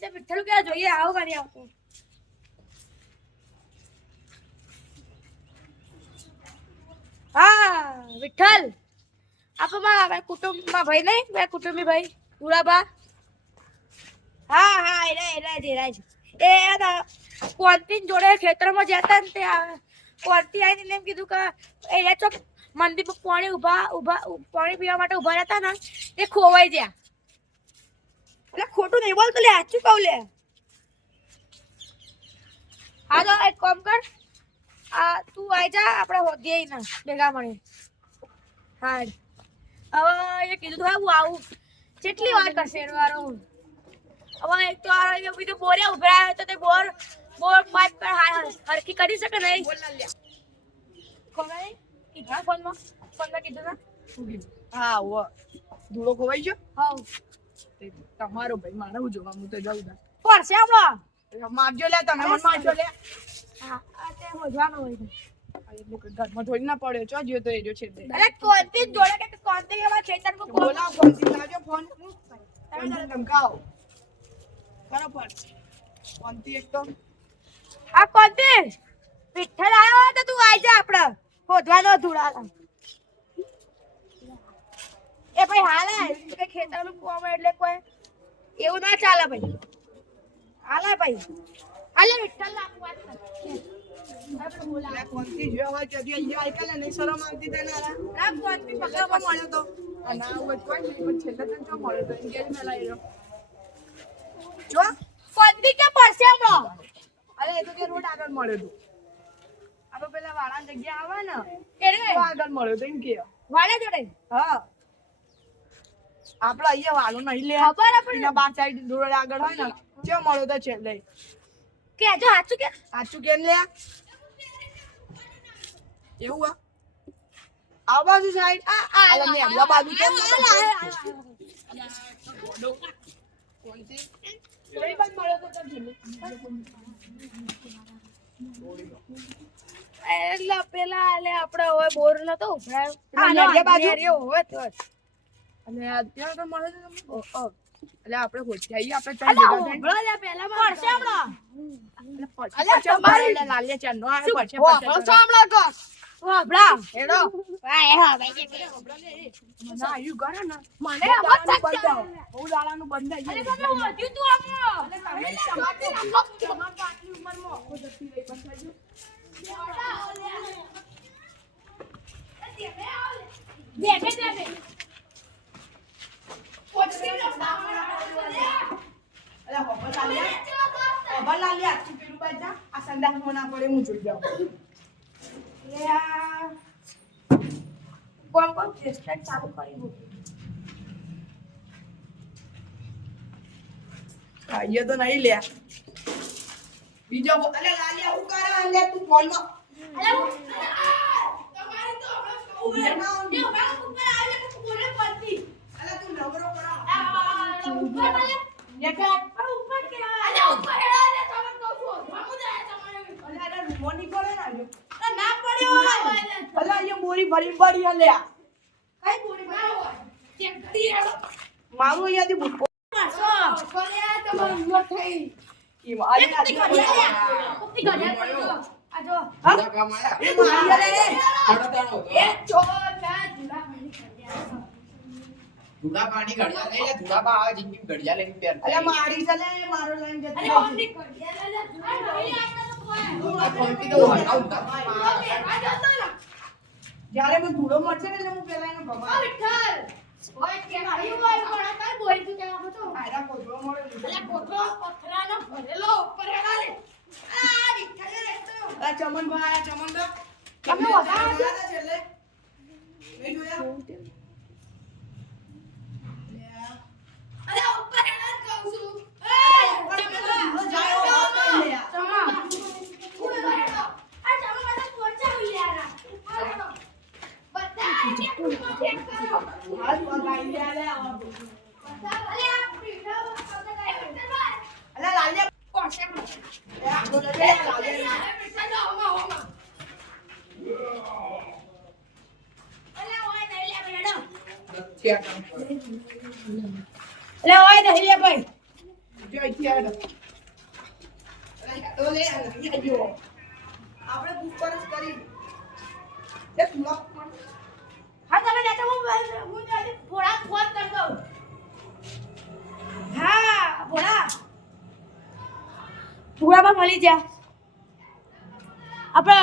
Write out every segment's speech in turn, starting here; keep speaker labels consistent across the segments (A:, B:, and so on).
A: તે વિઠ્ઠલ ક્યાં જોઈએ? આવો કરી આવતો હા, વિઠ્ઠલ. આપો મારા મારા કુટુંબમાં ભાઈ નહીં? મારા કુટુંબી ભાઈ. ગુલાબા. હા હા, એ એરા જ એરા જ એ કોંતીન જોડે ખેતરમાં જતા ને તે કોંતી આવીને એમ કીધું કે એ ચોક મંદિર પર પાણી ઊભા ઊભા પાણી પીવા માટે ઊભા રહેતા ને તે ખોવાઈ ગયા. એટલે ખોટું નહીં બોલતો લે સાચું કહું લે? હા તો એક કામ કર. આ તું આઈ જા આપણે હોદીએ ના ભેગા મળે હા હવે એ કીધું હા હું આવું. કેટલી વાર કરશે વારો હવે એક તો આ બીજું બોરે ઉભરા આવ્યો તો તે બોર બોર પાઇપ પર હા હરખી કરી શકે નહીં. ખબર નહીં? કીધું ફોનમાં? ફોનમાં કીધું ના?
B: હા ધૂળો ખોવાઈ ગયો?
A: હા
B: તમારો ભાઈ મારે હું જોવા હું તો જાઉં ના
A: પડશે આપણો
B: મારજો લે તમે મને મારજો લે.
A: હા આ તે હોજવાનું હોય છે.
B: આ ઘરમાં થોડી ના પડ્યો છો જ્યો તો એજો છે
A: અરે જોડે કે એવા
B: બોલાવ ફોન. ધમકાવો
A: આ વિઠ્ઠલ આવ્યો તો તું આઈ જા આપણે હોધવાનો ધૂળા એ ભાઈ હાલે કે ખેતરનું કોમ એટલે કોઈ એવું ના ચાલે ભાઈ. હાલે ભાઈ. હાલે વિઠ્ઠલ ના વાત કર. આપણે બોલાવો.
B: લે ફોનથી જો હોય જજો અહીંયા આઈ કાલે નહીં શરમ તને આલા
A: આ કોંતી
B: પકડવા
A: પકડવા
B: મળ્યો તો. આ ના હોય કોઈ નહીં પણ છેલ્લે તને જો મળ્યો તો. એન્ગેજ મેલા એરો જો
A: કોંતી કે પડશે હમણાં?
B: અરે એ તો કે રોડ આગળ મળ્યો તો. આપણે પેલા વાળા જગ્યા આવે ને આગળ મળ્યો તો એમ કે
A: વાળા જોડે?
B: હા. આપડે અહીંયા વાળો નહીં લે
A: ખબર આપણને.
B: એના બાર સાઈડ રોડ આગળ હોય ને ચો મળ્યો તો છેલ્લે
A: કે જો સાચું કે
B: સાચું કેમ લે એવું આ આ બાજુ સાઈડ
A: આ આ
B: મેં આ બાજુ કેમ?
A: એટલે પેલા એટલે આપડે હવે બોર નતો ઉભરાયો
B: બાજુ?
A: હોય તો જ.
B: અને અત્યારે તો મળે છે ઓ, ઓ. એટલે આપણે હોશી આવીએ, આપણે ચાલ
A: અલા,
B: કરે
A: તું.
B: અલા, નહીં લે બીજો અલે લાલિયા હું કરે અલે તું ફોનમાં
A: અરે હું- તમારે તો હમણાં શું. કુપી ઘડિયાળ પડ્યો. આ જો.
B: હા? એ મારી
A: એ જો, ના, જુદા પાણી ઘડિયાળ.
C: ધૂળા પાણી લઈ લે ધૂળા પા આવે જિંદગી ઘડિયાળ લઈને પેર
B: અલે મારી ચાલે મારો લઈને જતો
A: અરે. ઓમની ઘડિયાળ લે, જુદા પાણી આપતા તો કોઈ.
C: તો
A: આ જતો
B: જ્યારે મને ધૂળો મળશે ને એટલે હું પેલા એનો
A: આ વિઠ્ઠલ. ઓય, કે આવ્યું હોય પણ કઈ બોલી તું ત્યાં હતો?
B: આરા કોથળો મળે.
A: અલા, કોઠો પથરાનો ભરેલો ઉપર એના લે. આ વિઠ્ઠલ રે તો
B: આ ચમન ભાઈ આ ચમનભાઈ.
A: તમે વધારો છો?
B: તા છેલ્લે? જોયા?
A: અરે, ઉપર હેડા જ કહું છું. એ,
B: ઉપર
A: ચમલા.
B: પેલો જાય એવો વાત કરી લે આ.
A: ચમા. ઉપર હેડો. આ ચમા બધા પોચા વિયારા. ઉપર હેડો. બધા આઈને કુટુંબ ચેક કરો.
B: હાલ પગાઈ લે લે આવા.
A: બધા અરે, આ પીઢા બધા કાંઈ વિઠ્ઠલભાઈ.
B: અલે લાલિયા.
A: કોશે મળે.
B: એ આખો લે લે લાલિયા.
A: અરે, વિઠ્ઠલ, ઓમાં, ઓમાં. અલે, ઓય નહીં લે, હેડો.
C: નથી આ કામ
A: એટલે ઓય નહીં લે ભાઈ
B: જો ગયો અહીંથી હેડ. અરે હેડો લે, નહીં આવ્યો. આપણે પૂછપરછ કરી એ તુલા.
A: હા તમે લેતા હું હું જલ્દી ભોળા ફોન કરી દઉં. હા ભોળા. ભોળામાં મળી જા. આપણે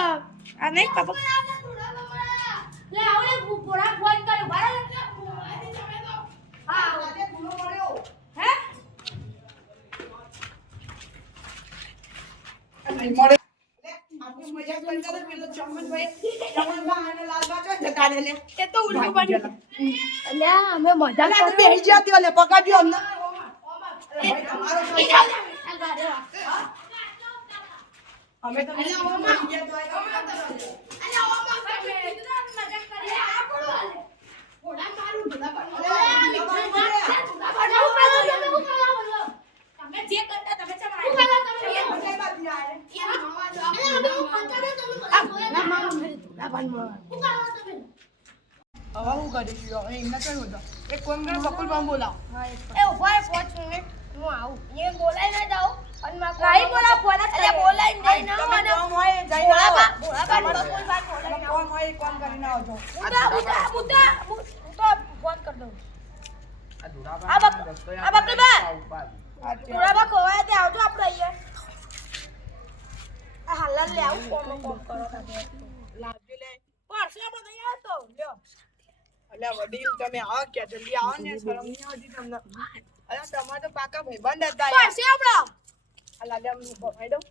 A: આ નહીં પાપા? લે આવડે ભોળા ફોન કર્યો બરાબર? હે.
B: મળે.
A: અમે
B: તો બેસી જા ત્યાં લે, પકડજો અમને. અરે ભાઈ, તમારો પૈસા. અમે તો બેસી ગયા તો આ કામ કરો.
A: તમે જે કરતા તમે ચમ
B: બધા બાજુ આવે. હવે હું કરીશું હવે એમને કયું હતું. એક કોમ કરો બકુલભાઈ બોલાવો.
A: એ ઊભા રહો, પાંચ મિનિટ હું આવું. એ બોલાઈ ના જાઉં. અને મારા બોલાઈ ના
B: કોમ હોય
A: બોલાઈ ના
B: કોમ હોય આવજો.
A: હું તો ફોન કરી દઉં.
C: આ
A: આ આ ખોવાય તે આવજો આપણે અહીંયા. આ લે આવું કોમ કોમ કરો.
B: લાવજો લે.
A: પરસેમાં નહીં આવતો લ્યો.
B: અલ્યા વડીલ તમે આવો કે જલ્દી આવો ને શરમ નહીં આવતી તમને અલ્યા તમારે તો પાકા ભાઈબંધ હતા યાર.
A: પરસે આપણો
B: આ લાલિયામ ભમાઈ દઉં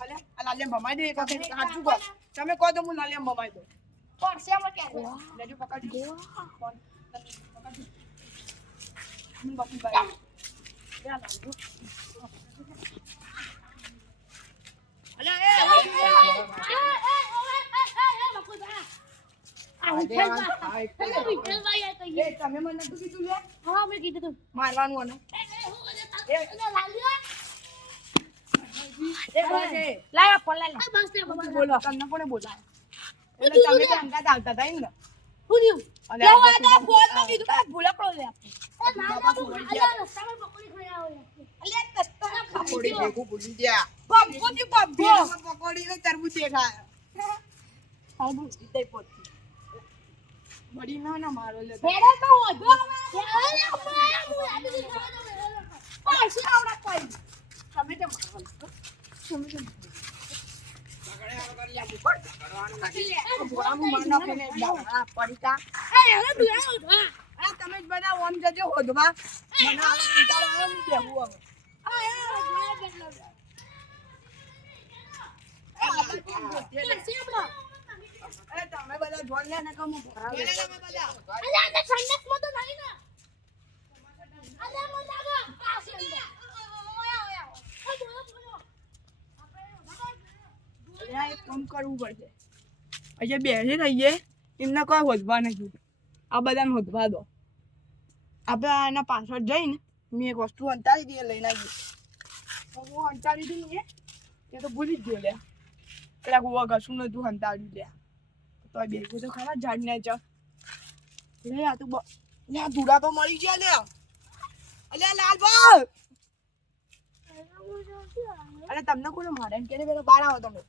B: અલ્યા આ લાલિયામ ભમાઈ દે એક વખત સાચું કહો તમે કહો તો હું લાલિયામ ભમાઈ દઉં
A: પરસેમાં કે
B: લેજો પકડજો ફોન. પકડજો. હું ભાઈ લ્યા લાલજો. અલ્યા એ એ લે મારવાનું અને એ તમે તો અંગાત આવતા હતા એમ ને. અને
A: લેવા
B: આ
A: તો ફોનમાં કીધું કે ભૂલકડો લે
C: પકોડી ભેગું ભૂલી ગયા.
A: પંપોથી પંપો
B: ભેગમાં પકોડી ને તરબૂચ દેખાય બડી ના ના મારો લે
A: ભેડે તો હોધો પરસે આવડા કોઈ.
B: તમે તો મારો તમે તો ભોળાનું માર નાખીને આ પડીકા આ તમે જ બધા ઓમ જજો હોદવા. મને આવો અરે તમે બધા ને. કમું અહીંયા એક કામ કરવું પડશે. અહીંયા બેસી રહીએ એમને કોઈ હોદવા નથી. આ બધાને હોદવા દો. આપણે એના પાછળ જઈને મેં એક વસ્તુ અંતાડી દઈએ લઈને આવીએ હું અંતાડી હતી ને એ તો ભૂલી જ ગયો લે પેલા ગોવા કશું નતું હંતાડ્યું લે તો બે તો ખરા ઝાડ ને ચ લે આ તો લે આ ધૂળા તો મળી ગયા લે. અલ્યા લાલબા અરે તમને કોને મારે એમ કે પેલો બાર આવો તમે?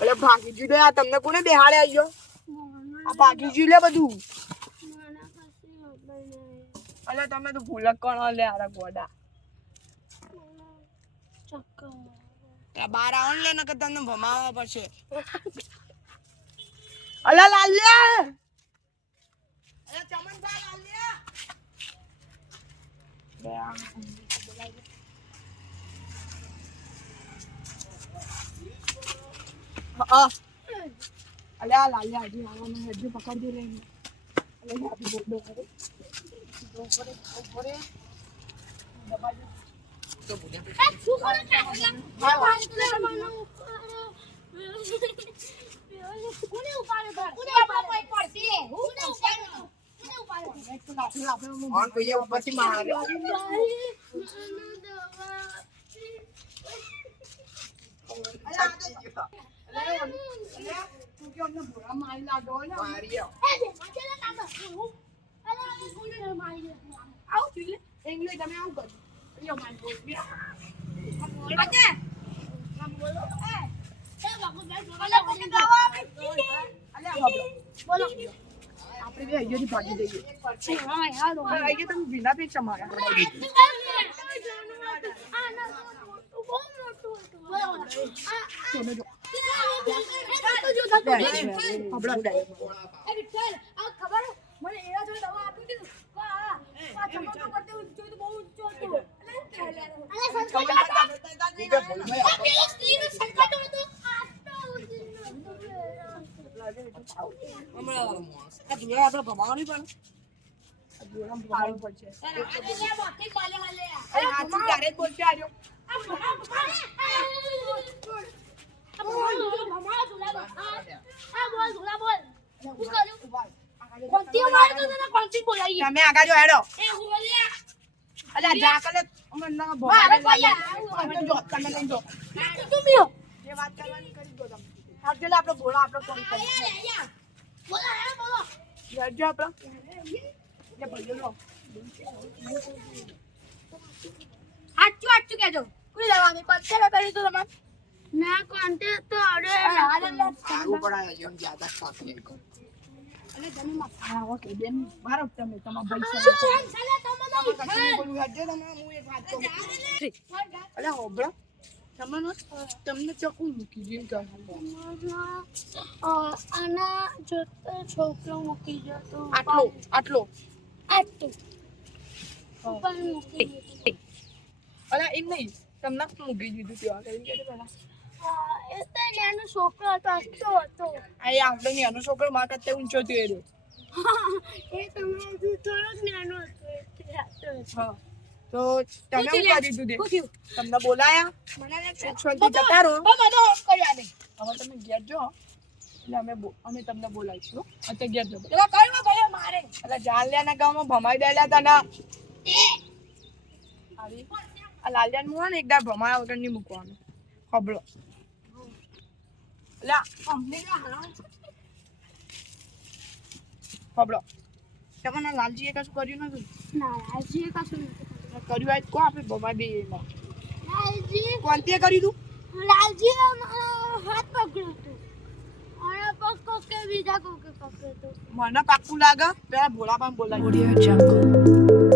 B: એટલે ભાગીજી લે આ તમને કોને બેહાડે આવ્યો આ ભાગી જ્યું લે બધું. અલે તમે તો ભૂલક કોણ લે આરા ગોડા આ બાર આવો ને લે નકર તમને ભમાવા પડશે. અલે લાલ્યા અલે ચમનભાઈ લાલ્યા બે આ હા અલે આ લાલ્યા હજી આવવાનું હજી પકડજો લઈને અલે આપી દો દો કરે દો કરે દો કરે દબાજો
C: તો ભૂલ્યા
B: એક તો લાઠી
C: ઓન કહીએ ઉપરથી મારે
B: અલે આપણે બે અહીંયાથી ભાગી જઈએ હા, અહીંયા તમે વિના પે ચમાડ્યા તમે આપણે ભમાવાની પણ તમે આગળ જો હેડો અલ્યા જા કલે વાત કરવાની કરી દો તમે આ પેલા આપણો ભોળા આપણો કરે લેજો આપણો જે ભાઈઓ લો
A: આચું આચું કેજો. કોઈ લેવાની પંચર કરી તો તમારે.
D: ના કોન્ટે તો અરે
C: સારું પડાય છે એમ જ્યાદા ખાતી નહીં.
B: અને તમે માં હા ઓકે બેન. મારો તમે તમારા ભાઈ કશું બોલું હજે તમે હું એક વાત કહું અલે હોબળો તમને તમને ચકુ મૂકી દીધું તો
D: આના જોતો છોકરો મૂકી જતો
B: આટલો આટલો
D: આટલું ઉપર મૂકી દીધું.
B: અલે એમ નહીં તમને મૂકી દીધું ત્યાં કઈ કે પેલા
D: એ તો નાનો છોકરો હતો હસતો હતો
B: આ આપણે ની છોકરો માં કરતે ઊંચો થયો એ
D: તમારાથી થોડોક નાનો હતો.
B: હા તો તમે શું કરી દીધું? તમને બોલાયા.
A: મને
B: જતા રહો.
A: કર્યા નહીં.
B: હવે તમે ઘેર જો. એટલે અમે અમે તમને બોલાવીશું અત્યારે ઘેર જો.
A: એટલે કયું ભાઈ મારે?
B: એટલે જાલિયાના ગામમાં ભમાઈ દેલા હતા ને. આવી. આ લાલિયાન મુવા ને એકદા ભમાયા વગર નહીં મૂકવાનું. ખબડો એટલે ખબડો તમને લાલજીએ કશું કર્યું નથી
D: ના લાલજીએ કશું નથી કર્યું.
B: આજ કો તો કહો આપણે ભમાઈ દઈએ એમાં
D: લાલજી
B: કોનતીએ કર્યું તું?
D: લાલજી હાથ પકડ્યો તું અને પગ કોકે બીજા કોકે પકડ્યો હતો.
B: મને પાક્કું લાગે પેલા ભોળા પણ બોલાવી
E: Audio Jungle.